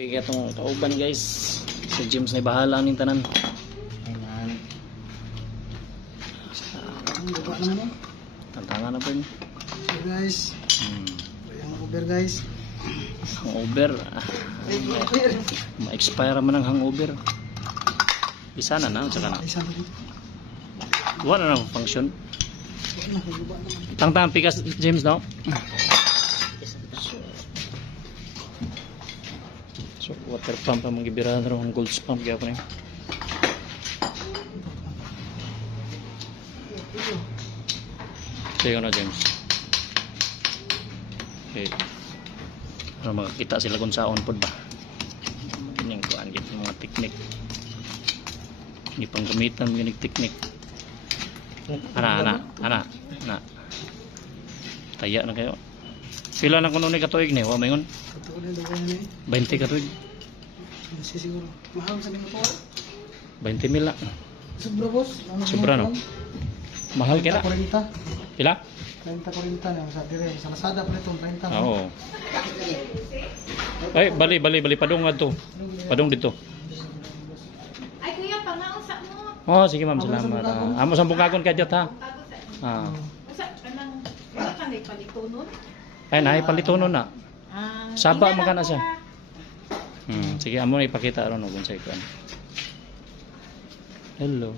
Kaya itong kauban guys, si James na bahala ning tanan. Ayan. Ang baba naman oh. Tantangan na po yun. So guys, ang Uber guys. Hangover. Ma-expire man ang hangover. Isa na na, tsaka na. Isa na rin. Wala na function. Wala na, baba naman. Tangtangan pikas James no? So water pump ang magibirahan ron, gold pump gyapon ni. Sige na James. Okay. Para makakita sila kung saan pod ba. Kining kuan gid mga teknik. Ni panggamitan ginig teknik. Ana. Taya na kayo. Pila na kuno ni katuig ni, wa mayon. Ito ulit daw yan eh. 20 katuig. Kasi siguro. Mahal sa mga po. 20 mil na. Sobra boss. Sobra, no? Mahal kaya na. 40. Pila? 30-40 na. Sa dire. Sa Lazada pa ito. 30. Oo. Ay, bali padung adto. Padung dito. Ay kuya, pangaon sa mo. Oh, sige ma'am, salamat. Amo sa bukagon ka jot ha. Bago sa mo. Ah. Usa kanang wala ka nay palitonon. Ay, naay palitonon na. Saba man kana siya. Sige, amo na ipakita ron kung sa ikuan. Hello.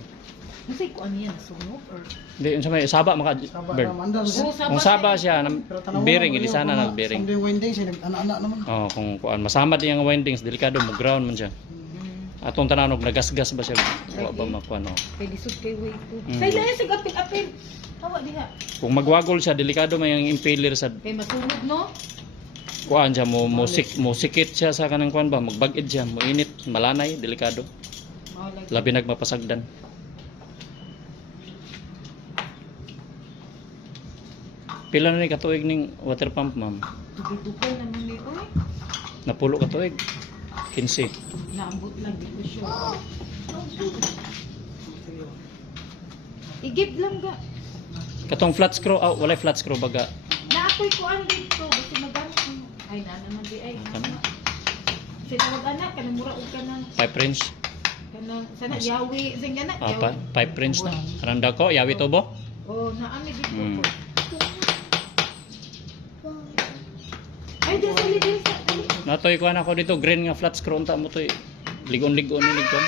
Kasi ko ano yan, sunog or Di unsa may saba maka bird. Kung saba siya, bearing ili sana na bearing. Sunday winding siya anak-anak naman. Oh, kung kuan masamad yang windings delikado mo ground man siya. Atong tananog nagasgas ba siya? Wa ba makuan no? pwede sud kay way to. Say lang sig apil. Hawa diha. Kung magwagol siya delikado may ang impeller sa Kay masunog no. kuan siya mo musikit siya sa kanang kuan ba magbag-id siya mo init malanay delikado. Mao lang. Labi nagmapasagdan. Pila na ni katuig ning water pump ma'am? Dugay naman ni oy. Napulo katuig. 15. Naambot lang dito siya. Igib lang ga. Katong flat screw, walay flat screw baga. Naapoy ko ang dito, basta magamit mo. Ay na naman di ay. Ano? Sino anak kanang mura og kanang 5 French. kanang sana yawi sing anak yawi. 5 French na. Anong dako? Yawi tubo? Oh, naami dito Hmm. ko. Ay, dali dali sa dali. Natoy ko ako dito green nga flat screw unta mo toy. Ligon-ligon ni ligon.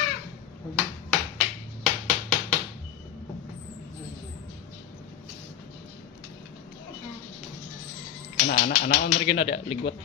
Ana on rin na ligot.